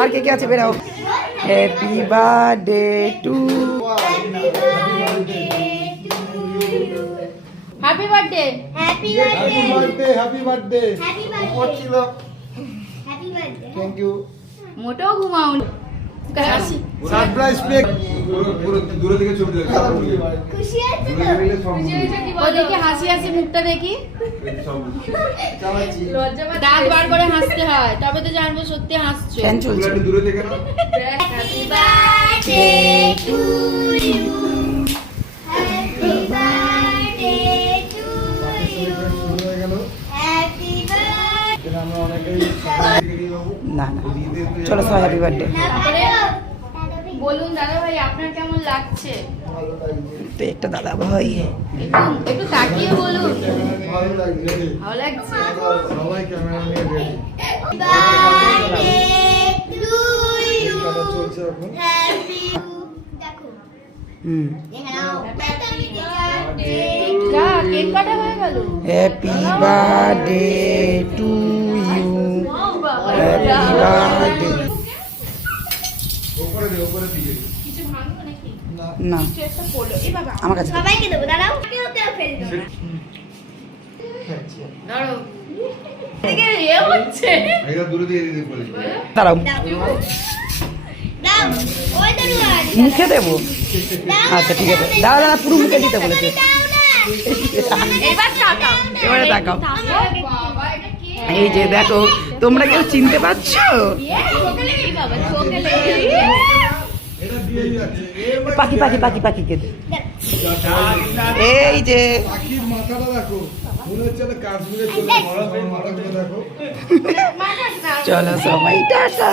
আর কে কে আছে বেরাও। Happy birthday to happy birthday happy birthday happy birthday happy ছিল হ্যাপি বার্থডে থ্যাংক ইউ মোটেও ঘুমাও সারপ্রাইজ পেক পুরো দূরে থেকে ছবি দেখো খুশি আছে তো ও দেখি হাসি হাসি মুখটা দেখি চালাচ্ছি দাঁত বার করে হাসতে হয় তবে তো জানবো সত্যি হাসছো ফ্যান চলছে। একটু দূরে থেকে না happy birthday to you happy birthday to you শুরু হয়ে গেল হ্যাপি বার্থডে এটা আমরা অনেকেই সবাইকে দিয়ে দেবো না না চলো সবাই হ্যাপি বার্থডে। বলুন দাদা ভাই আপনার কেমন লাগছে ভালো লাগছে তো একটা দাদা ভাই একটু একটু তাকিয়ে বলুন ভালো লাগছে ভালো লাগছে সবাই ক্যামেরা নিয়ে রেডি বার্থডে টু ইউ কথা চলছে এখন হ্যাপি দেখো হুম হ্যাপি বার্থডে যা কেক কাটা হয়ে গেল happy birthday to you happy birthday. উপরে দিকে কিছু ভাঙবো নাকি না কিছু একটা পড়লো এ বাবা আমার কাছে সবাইকে দেবো দাঁড়াও কেউ ফেল দাও ধরো এদিকে এ হচ্ছে এটা দূরে দিয়ে দিতে বলে দাঁড়াও দাও দাও ওই দাঁড়া মুখে দেবো। আচ্ছা ঠিক আছে দাঁড়া দাঁড়া পুরো মুখে দিতে বলেছে। এবার তাকাও এবারে তাকাও। বাবা এটা কি এই যে দেখো তোমরা কেউ চিনতে পারছো? এই বাবা চোখে লেগে এটা দিয়েই যাচ্ছে পাখি পাখি পাখি পাখি কে দে। এই যে পাখির মাথাটা দেখো মনে হচ্ছে একটা কাশ্মীরে চলে মাথাগুলো দেখো চলো সবাই টাটা।